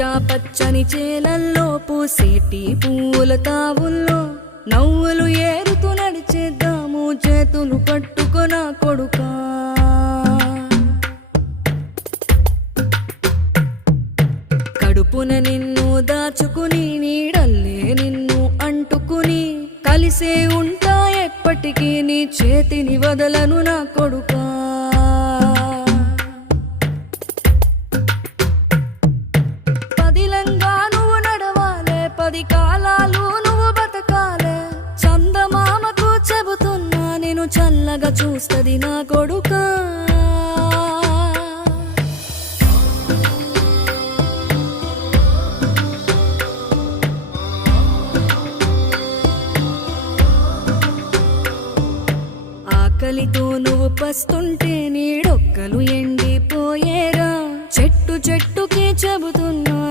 పచ్చా పచ్చని చేలల్లో పూసేటి పూల తావుల్లో నవ్వులు ఏరుతూ నడిచేద్దాము చేతులు పట్టుకొన కొడుకా. కడుపున నిన్ను దాచుకుని నీడల్లే నిన్ను అంటుకుని కలిసే ఉంటా ఎప్పటికీ నీ చేతిని వదలను నా కొడుకా. పదిలంగా నువ్వు నడవాలే, 10 కాలాలు నువ్వు బతకాలే. చందమామకు చెబుతున్నా నేను చల్లగా చూస్తది నా కొడుకా. ఆకలితో నువ్వు పస్తుంటే నీడొక్కలు ఎండిపోయేరా. చెట్టు చెట్టుకి చెబుతున్నా